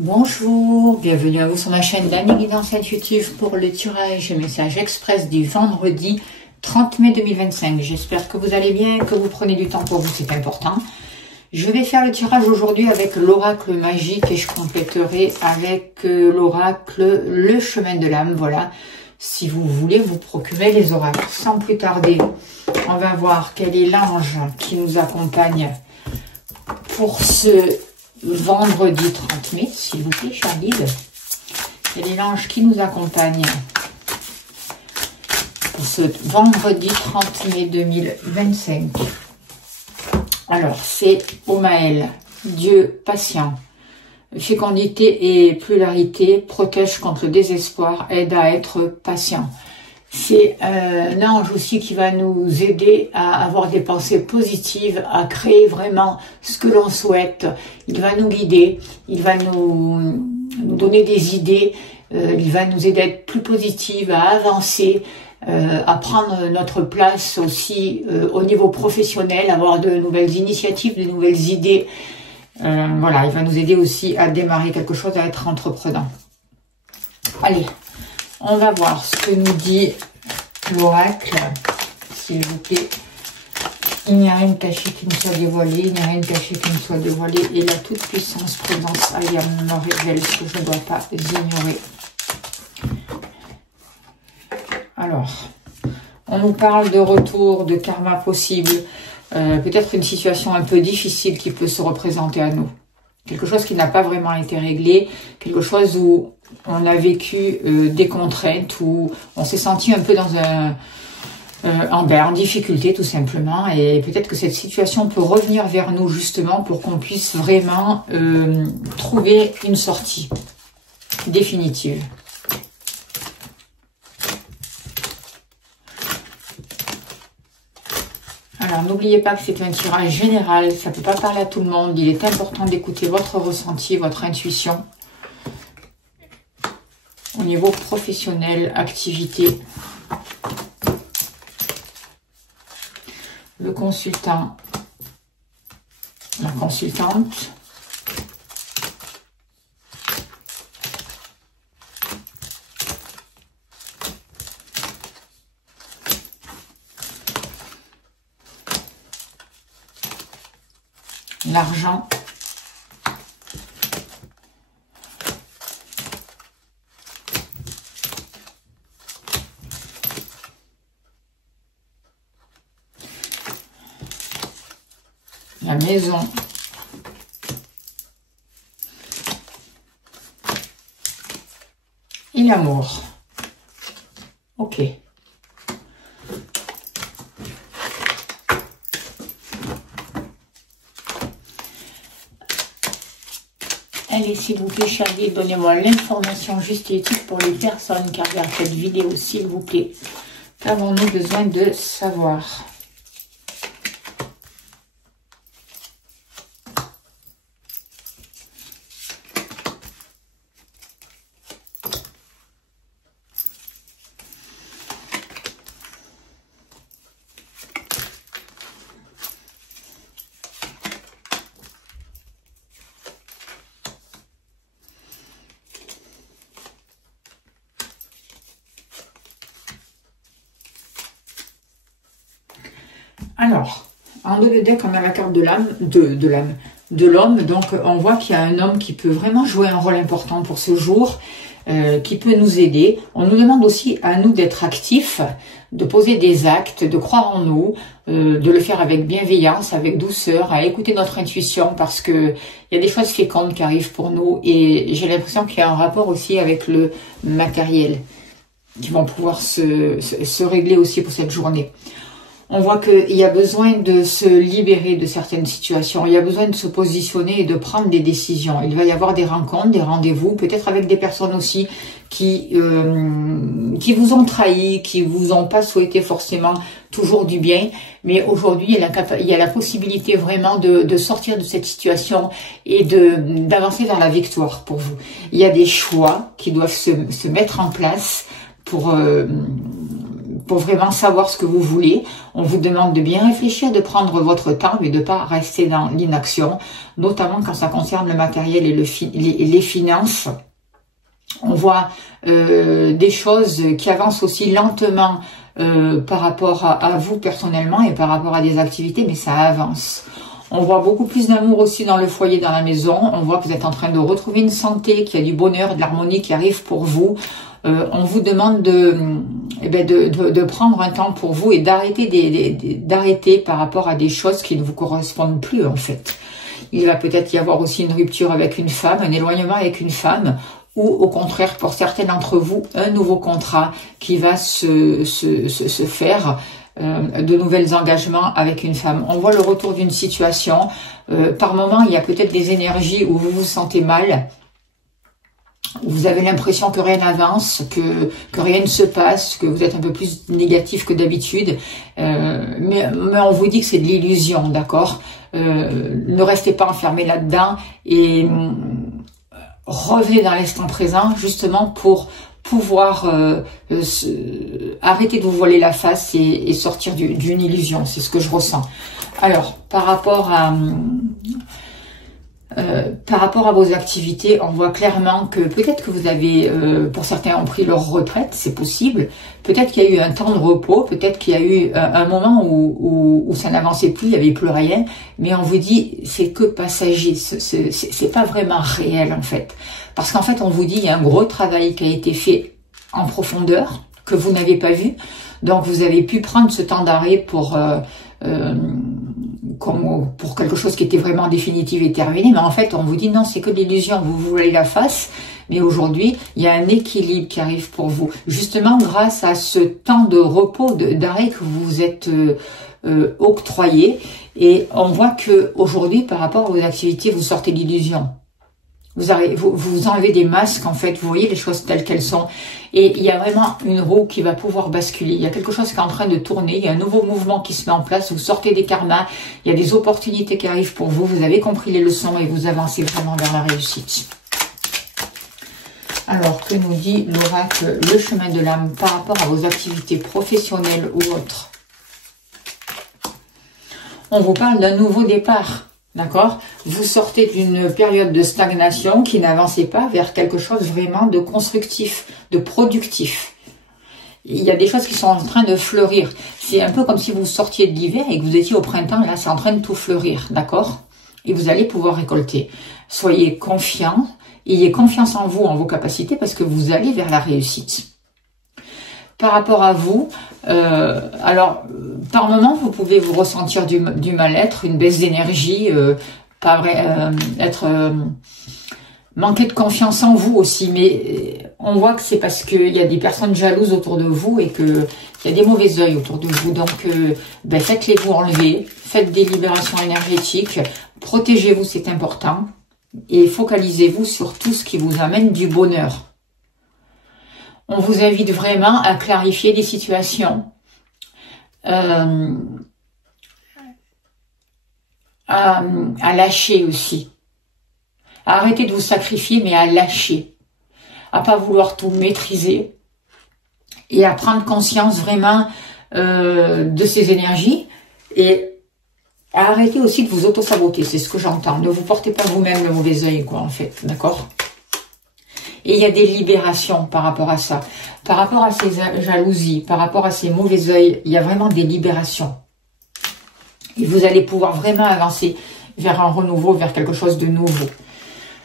Bonjour, bienvenue à vous sur ma chaîne d'Annie Guidance Intuitive pour le tirage et message express du vendredi 30 mai 2025. J'espère que vous allez bien, que vous prenez du temps pour vous, c'est important. Je vais faire le tirage aujourd'hui avec l'oracle magique et je compléterai avec l'oracle le chemin de l'âme. Voilà, si vous voulez vous procurer les oracles. Sans plus tarder, on va voir quel est l'ange qui nous accompagne pour ce vendredi 30 mai, s'il vous plaît, cher guide. Quel est l'ange qui nous accompagne pour ce vendredi 30 mai 2025? Alors, c'est Omaël, Dieu patient, fécondité et pluralité, protège contre le désespoir, aide à être patient. C'est un ange aussi qui va nous aider à avoir des pensées positives, à créer vraiment ce que l'on souhaite. Il va nous guider, il va nous donner des idées, il va nous aider à être plus positive, à avancer, à prendre notre place aussi au niveau professionnel, avoir de nouvelles initiatives, de nouvelles idées. Voilà, il va nous aider aussi à démarrer quelque chose, à être entreprenant. Allez, on va voir ce que nous dit l'oracle, s'il vous plaît. Il n'y a rien de caché qui ne soit dévoilé, il n'y a rien de caché qui ne soit dévoilé, et la toute-puissance présence ailleurs me révèle ce que je ne dois pas ignorer. Alors, on nous parle de retour, de karma possible, peut-être une situation un peu difficile qui peut se représenter à nous. Quelque chose qui n'a pas vraiment été réglé, quelque chose où on a vécu des contraintes, où on s'est senti un peu dans en difficulté tout simplement, et peut-être que cette situation peut revenir vers nous justement pour qu'on puisse vraiment trouver une sortie définitive. Alors, n'oubliez pas que c'est un tirage général, ça ne peut pas parler à tout le monde. Il est important d'écouter votre ressenti, votre intuition. Au niveau professionnel, activité. Le consultant, la consultante. L'argent, la maison, et l'amour. Ok. Allez, s'il vous plaît, cher guide, donnez-moi l'information juste et utile pour les personnes qui regardent cette vidéo, s'il vous plaît. Qu'avons-nous besoin de savoir? Alors, en dos de deck, on a la carte de l'âme, de l'homme. Donc, on voit qu'il y a un homme qui peut vraiment jouer un rôle important pour ce jour, qui peut nous aider. On nous demande aussi à nous d'être actifs, de poser des actes, de croire en nous, de le faire avec bienveillance, avec douceur, à écouter notre intuition, parce que il y a des choses fécondes qui arrivent pour nous, et j'ai l'impression qu'il y a un rapport aussi avec le matériel, qui vont pouvoir se régler aussi pour cette journée. On voit qu'il y a besoin de se libérer de certaines situations. Il y a besoin de se positionner et de prendre des décisions. Il va y avoir des rencontres, des rendez-vous, peut-être avec des personnes aussi qui vous ont trahi, qui vous ont pas souhaité forcément toujours du bien. Mais aujourd'hui, il y a la possibilité vraiment de sortir de cette situation et d'avancer dans la victoire pour vous. Il y a des choix qui doivent se mettre en place pour pour vraiment savoir ce que vous voulez. On vous demande de bien réfléchir, de prendre votre temps, mais de ne pas rester dans l'inaction, notamment quand ça concerne le matériel et les finances. On voit des choses qui avancent aussi lentement par rapport à vous personnellement et par rapport à des activités, mais ça avance. On voit beaucoup plus d'amour aussi dans le foyer, dans la maison. On voit que vous êtes en train de retrouver une santé, qu'il y a du bonheur, de l'harmonie qui arrive pour vous. On vous demande de prendre un temps pour vous et d'arrêter par rapport à des choses qui ne vous correspondent plus en fait. Il va peut-être y avoir aussi une rupture avec une femme, un éloignement avec une femme, ou au contraire pour certains d'entre vous, un nouveau contrat qui va se faire, de nouveaux engagements avec une femme. On voit le retour d'une situation. Par moment, il y a peut-être des énergies où vous vous sentez mal. Vous avez l'impression que rien n'avance, que rien ne se passe, que vous êtes un peu plus négatif que d'habitude. Mais on vous dit que c'est de l'illusion, d'accord? Ne restez pas enfermé là-dedans et revenez dans l'instant présent justement pour pouvoir arrêter de vous voiler la face et sortir d'une illusion. C'est ce que je ressens. Alors, par rapport à vos activités, on voit clairement que peut-être que vous avez, pour certains ont pris leur retraite, c'est possible. Peut-être qu'il y a eu un temps de repos, peut-être qu'il y a eu un moment où ça n'avançait plus, il n'y avait plus rien. Mais on vous dit, c'est que passager, c'est pas vraiment réel en fait. Parce qu'en fait, on vous dit, il y a un gros travail qui a été fait en profondeur, que vous n'avez pas vu. Donc, vous avez pu prendre ce temps d'arrêt pour quelque chose qui était vraiment définitif et terminé, mais en fait on vous dit non, c'est que de l'illusion, vous voulez la face, mais aujourd'hui il y a un équilibre qui arrive pour vous, justement grâce à ce temps de repos, d'arrêt que vous vous êtes octroyé, et on voit que aujourd'hui par rapport à vos activités, vous sortez de l'illusion. Vous enlevez des masques, en fait, vous voyez les choses telles qu'elles sont. Et il y a vraiment une roue qui va pouvoir basculer. Il y a quelque chose qui est en train de tourner, il y a un nouveau mouvement qui se met en place, vous sortez des karmas, il y a des opportunités qui arrivent pour vous, vous avez compris les leçons et vous avancez vraiment vers la réussite. Alors, que nous dit l'oracle, le chemin de l'âme par rapport à vos activités professionnelles ou autres? On vous parle d'un nouveau départ. D'accord? Vous sortez d'une période de stagnation qui n'avançait pas vers quelque chose vraiment de constructif, de productif. Il y a des choses qui sont en train de fleurir. C'est un peu comme si vous sortiez de l'hiver et que vous étiez au printemps. Là, c'est en train de tout fleurir. D'accord? Et vous allez pouvoir récolter. Soyez confiants. Ayez confiance en vous, en vos capacités, parce que vous allez vers la réussite. Par rapport à vous, alors, par moment, vous pouvez vous ressentir du mal-être, une baisse d'énergie, manquer de confiance en vous aussi, mais on voit que c'est parce qu'il y a des personnes jalouses autour de vous et qu'il y a des mauvais œils autour de vous. Donc, faites-les-vous enlever, faites des libérations énergétiques, protégez-vous, c'est important, et focalisez-vous sur tout ce qui vous amène du bonheur. On vous invite vraiment à clarifier les situations, à lâcher aussi, à arrêter de vous sacrifier, mais à lâcher, à pas vouloir tout maîtriser et à prendre conscience vraiment de ces énergies et à arrêter aussi de vous auto-saboter, c'est ce que j'entends. Ne vous portez pas vous-même le mauvais œil, quoi, en fait, d'accord ? Et il y a des libérations par rapport à ça. Par rapport à ces jalousies, par rapport à ces mauvais œils, il y a vraiment des libérations. Et vous allez pouvoir vraiment avancer vers un renouveau, vers quelque chose de nouveau.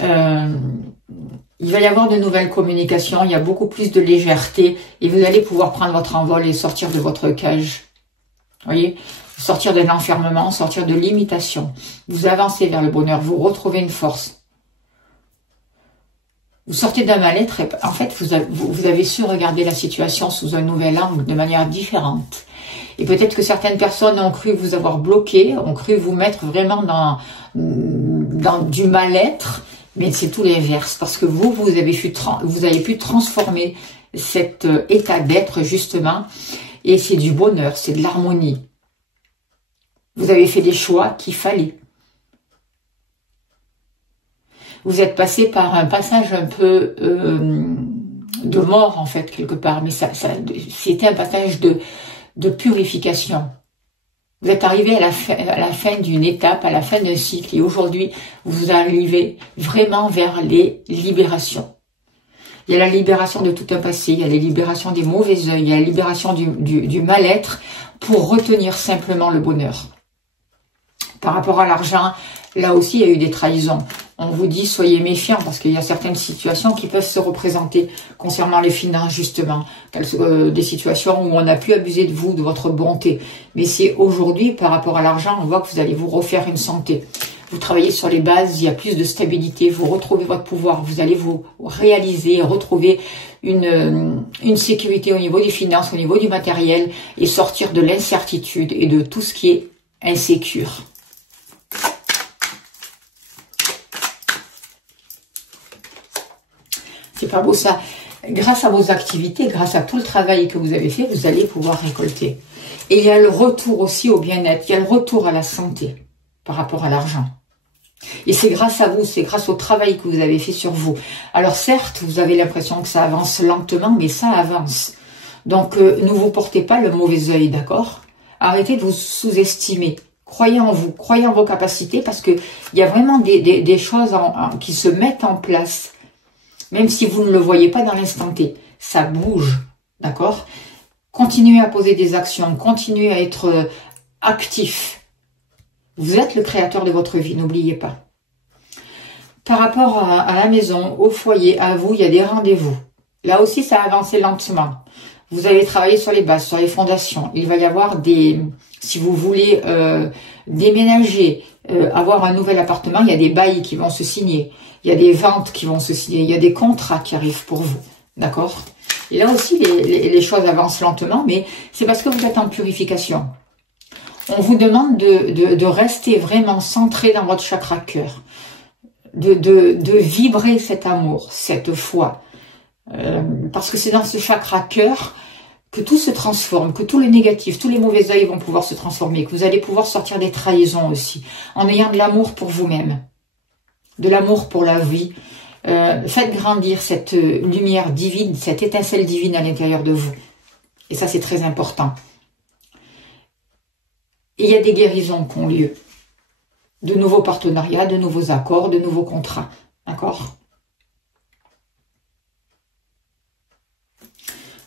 Il va y avoir de nouvelles communications, il y a beaucoup plus de légèreté et vous allez pouvoir prendre votre envol et sortir de votre cage. Vous voyez ? Sortir d'un enfermement, sortir de l'imitation. Vous avancez vers le bonheur, vous retrouvez une force. Vous sortez d'un mal-être et en fait, vous avez su regarder la situation sous un nouvel angle, de manière différente. Et peut-être que certaines personnes ont cru vous avoir bloqué, ont cru vous mettre vraiment dans du mal-être, mais c'est tout l'inverse, parce que vous avez pu transformer cet état d'être, justement, et c'est du bonheur, c'est de l'harmonie. Vous avez fait des choix qu'il fallait. Vous êtes passé par un passage un peu de mort en fait quelque part, mais c'était un passage de purification. Vous êtes arrivé à la fin d'une étape, à la fin d'un cycle, et aujourd'hui, vous arrivez vraiment vers les libérations. Il y a la libération de tout un passé, il y a la libération des mauvais œils, il y a la libération du mal-être pour retenir simplement le bonheur. Par rapport à l'argent, là aussi, il y a eu des trahisons. On vous dit, soyez méfiants, parce qu'il y a certaines situations qui peuvent se représenter concernant les finances, justement. Des situations où on a pu abuser de vous, de votre bonté. Mais c'est aujourd'hui, par rapport à l'argent, on voit que vous allez vous refaire une santé. Vous travaillez sur les bases, il y a plus de stabilité, vous retrouvez votre pouvoir, vous allez vous réaliser, retrouver une sécurité au niveau des finances, au niveau du matériel, et sortir de l'incertitude et de tout ce qui est insécure. C'est pas beau ça. Grâce à vos activités, grâce à tout le travail que vous avez fait, vous allez pouvoir récolter. Et il y a le retour aussi au bien-être, il y a le retour à la santé par rapport à l'argent. Et c'est grâce à vous, c'est grâce au travail que vous avez fait sur vous. Alors certes, vous avez l'impression que ça avance lentement, mais ça avance. Donc ne vous portez pas le mauvais œil, d'accord? Arrêtez de vous sous-estimer. Croyez en vous, croyez en vos capacités, parce que il y a vraiment des choses qui se mettent en place. Même si vous ne le voyez pas dans l'instant T, ça bouge, d'accord? Continuez à poser des actions, continuez à être actif. Vous êtes le créateur de votre vie, n'oubliez pas. Par rapport à la maison, au foyer, à vous, il y a des rendez-vous. Là aussi, ça a avancé lentement. Vous allez travailler sur les bases, sur les fondations. Il va y avoir si vous voulez déménager, avoir un nouvel appartement, il y a des bails qui vont se signer. Il y a des ventes qui vont se signer. Il y a des contrats qui arrivent pour vous. D'accord? Et là aussi, les choses avancent lentement, mais c'est parce que vous êtes en purification. On vous demande de rester vraiment centré dans votre chakra cœur. De vibrer cet amour, cette foi. Parce que c'est dans ce chakra cœur que tout se transforme, que tout le négatif, tous les mauvais œils vont pouvoir se transformer, que vous allez pouvoir sortir des trahisons aussi, en ayant de l'amour pour vous-même, de l'amour pour la vie. Faites grandir cette lumière divine, cette étincelle divine à l'intérieur de vous. Et ça, c'est très important. Et il y a des guérisons qui ont lieu. De nouveaux partenariats, de nouveaux accords, de nouveaux contrats. D'accord?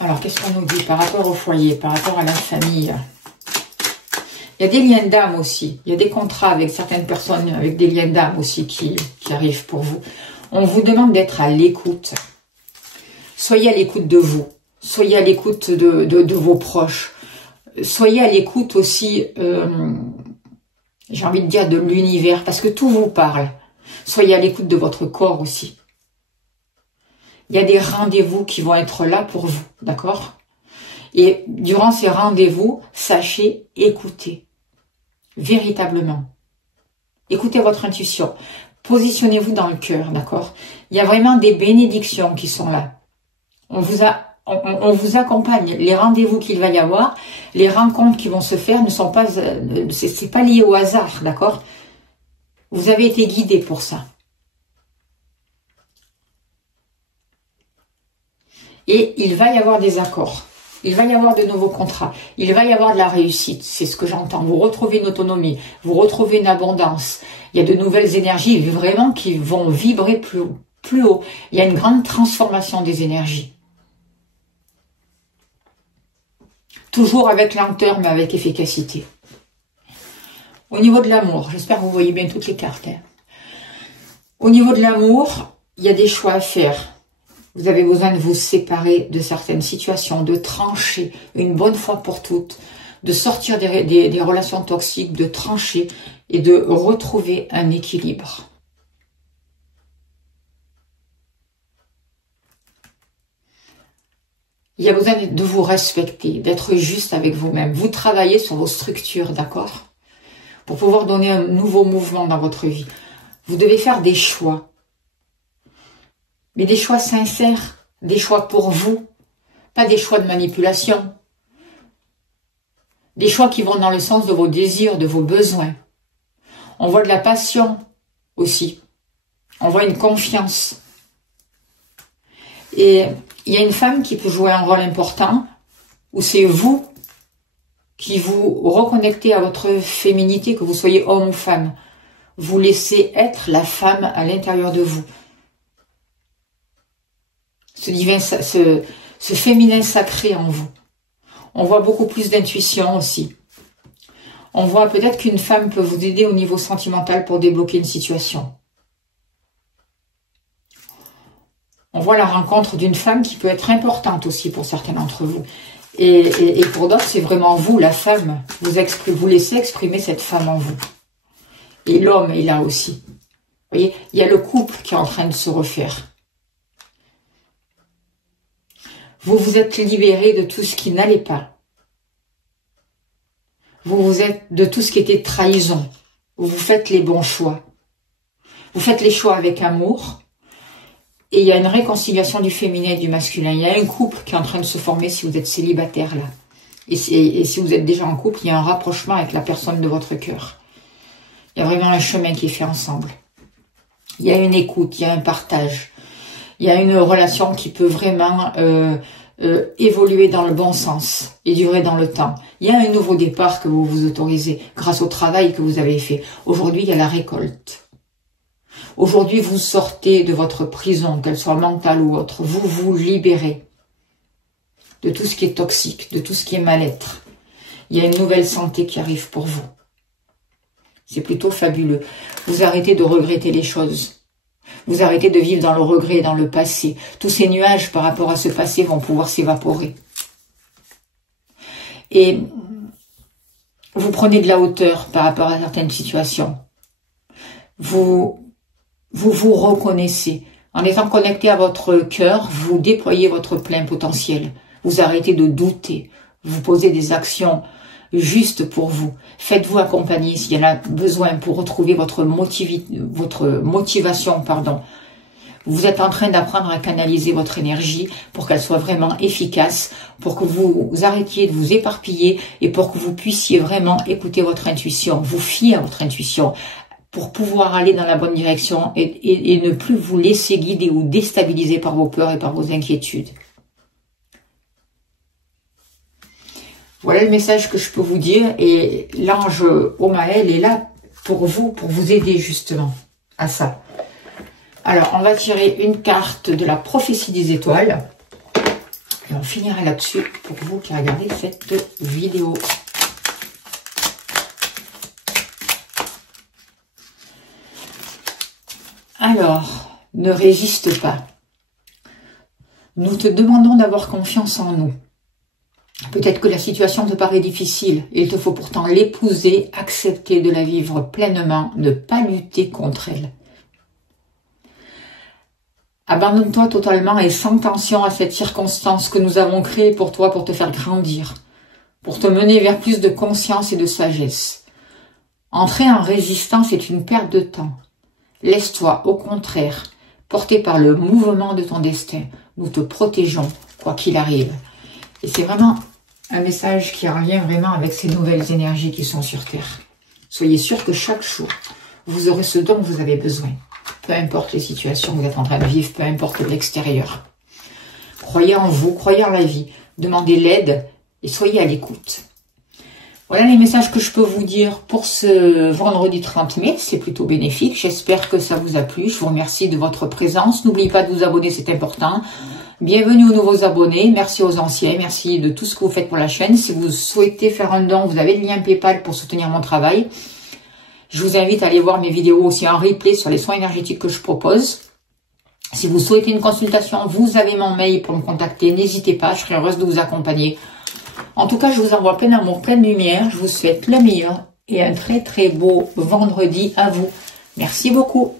Alors, qu'est-ce qu'on nous dit par rapport au foyer, par rapport à la famille? Il y a des liens d'âme aussi. Il y a des contrats avec certaines personnes, avec des liens d'âme aussi qui arrivent pour vous. On vous demande d'être à l'écoute. Soyez à l'écoute de vous. Soyez à l'écoute de vos proches. Soyez à l'écoute aussi, j'ai envie de dire, de l'univers, parce que tout vous parle. Soyez à l'écoute de votre corps aussi. Il y a des rendez-vous qui vont être là pour vous, d'accord? Et durant ces rendez-vous, sachez écouter, véritablement. Écoutez votre intuition. Positionnez-vous dans le cœur, d'accord? Il y a vraiment des bénédictions qui sont là. On vous accompagne. Les rendez-vous qu'il va y avoir, les rencontres qui vont se faire ne sont pas, c'est pas lié au hasard, d'accord? Vous avez été guidé pour ça. Et il va y avoir des accords. Il va y avoir de nouveaux contrats. Il va y avoir de la réussite. C'est ce que j'entends. Vous retrouvez une autonomie. Vous retrouvez une abondance. Il y a de nouvelles énergies vraiment qui vont vibrer plus haut. Il y a une grande transformation des énergies. Toujours avec lenteur, mais avec efficacité. Au niveau de l'amour, j'espère que vous voyez bien toutes les cartes. Hein. Au niveau de l'amour, il y a des choix à faire. Vous avez besoin de vous séparer de certaines situations, de trancher une bonne fois pour toutes, de sortir des relations toxiques, de trancher et de retrouver un équilibre. Il y a besoin de vous respecter, d'être juste avec vous-même. Vous travaillez sur vos structures, d'accord? Pour pouvoir donner un nouveau mouvement dans votre vie. Vous devez faire des choix. Mais des choix sincères, des choix pour vous, pas des choix de manipulation. Des choix qui vont dans le sens de vos désirs, de vos besoins. On voit de la passion aussi. On voit une confiance. Et il y a une femme qui peut jouer un rôle important, où c'est vous qui vous reconnectez à votre féminité, que vous soyez homme ou femme. Vous laissez être la femme à l'intérieur de vous. Ce divin, ce féminin sacré en vous. On voit beaucoup plus d'intuition aussi. On voit peut-être qu'une femme peut vous aider au niveau sentimental pour débloquer une situation. On voit la rencontre d'une femme qui peut être importante aussi pour certains d'entre vous. Et pour d'autres, c'est vraiment vous, la femme. Vous laissez exprimer cette femme en vous. Et l'homme est là aussi. Vous voyez, il y a le couple qui est en train de se refaire. Vous vous êtes libéré de tout ce qui n'allait pas. Vous êtes de tout ce qui était trahison. Vous faites les bons choix. Vous faites les choix avec amour. Et il y a une réconciliation du féminin et du masculin. Il y a un couple qui est en train de se former si vous êtes célibataire là. Et si vous êtes déjà en couple, il y a un rapprochement avec la personne de votre cœur. Il y a vraiment un chemin qui est fait ensemble. Il y a une écoute, il y a un partage. Il y a une relation qui peut vraiment évoluer dans le bon sens et durer dans le temps. Il y a un nouveau départ que vous vous autorisez grâce au travail que vous avez fait. Aujourd'hui, il y a la récolte. Aujourd'hui, vous sortez de votre prison, qu'elle soit mentale ou autre. Vous vous libérez de tout ce qui est toxique, de tout ce qui est mal-être. Il y a une nouvelle santé qui arrive pour vous. C'est plutôt fabuleux. Vous arrêtez de regretter les choses. Vous arrêtez de vivre dans le regret, dans le passé. Tous ces nuages par rapport à ce passé vont pouvoir s'évaporer. Et vous prenez de la hauteur par rapport à certaines situations. Vous vous reconnaissez. En étant connecté à votre cœur, vous déployez votre plein potentiel. Vous arrêtez de douter. Vous posez des actions justes pour vous. Faites-vous accompagner s'il y en a besoin pour retrouver votre motivation. Vous êtes en train d'apprendre à canaliser votre énergie pour qu'elle soit vraiment efficace, pour que vous arrêtiez de vous éparpiller et pour que vous puissiez vraiment écouter votre intuition, vous fier à votre intuition, pour pouvoir aller dans la bonne direction et ne plus vous laisser guider ou déstabiliser par vos peurs et par vos inquiétudes. Voilà le message que je peux vous dire, et l'ange Omaël est là pour vous aider justement à ça. Alors, on va tirer une carte de la prophétie des étoiles, et on finira là-dessus pour vous qui regardez cette vidéo. Alors, ne résiste pas. Nous te demandons d'avoir confiance en nous. Peut-être que la situation te paraît difficile, il te faut pourtant l'épouser, accepter de la vivre pleinement, ne pas lutter contre elle. Abandonne-toi totalement et sans tension à cette circonstance que nous avons créée pour toi, pour te faire grandir, pour te mener vers plus de conscience et de sagesse. Entrer en résistance est une perte de temps. Laisse-toi, au contraire, porter par le mouvement de ton destin. Nous te protégeons, quoi qu'il arrive. Et c'est vraiment un message qui revient vraiment avec ces nouvelles énergies qui sont sur Terre. Soyez sûrs que chaque jour, vous aurez ce dont vous avez besoin. Peu importe les situations que vous êtes en train de vivre, peu importe l'extérieur. Croyez en vous, croyez en la vie. Demandez l'aide et soyez à l'écoute. Voilà les messages que je peux vous dire pour ce vendredi 30 mai. C'est plutôt bénéfique. J'espère que ça vous a plu. Je vous remercie de votre présence. N'oubliez pas de vous abonner, c'est important. Bienvenue aux nouveaux abonnés. Merci aux anciens. Merci de tout ce que vous faites pour la chaîne. Si vous souhaitez faire un don, vous avez le lien PayPal pour soutenir mon travail. Je vous invite à aller voir mes vidéos aussi en replay sur les soins énergétiques que je propose. Si vous souhaitez une consultation, vous avez mon mail pour me contacter. N'hésitez pas, je serai heureuse de vous accompagner. En tout cas, je vous envoie plein d'amour, plein de lumière. Je vous souhaite le meilleur et un très très beau vendredi à vous. Merci beaucoup.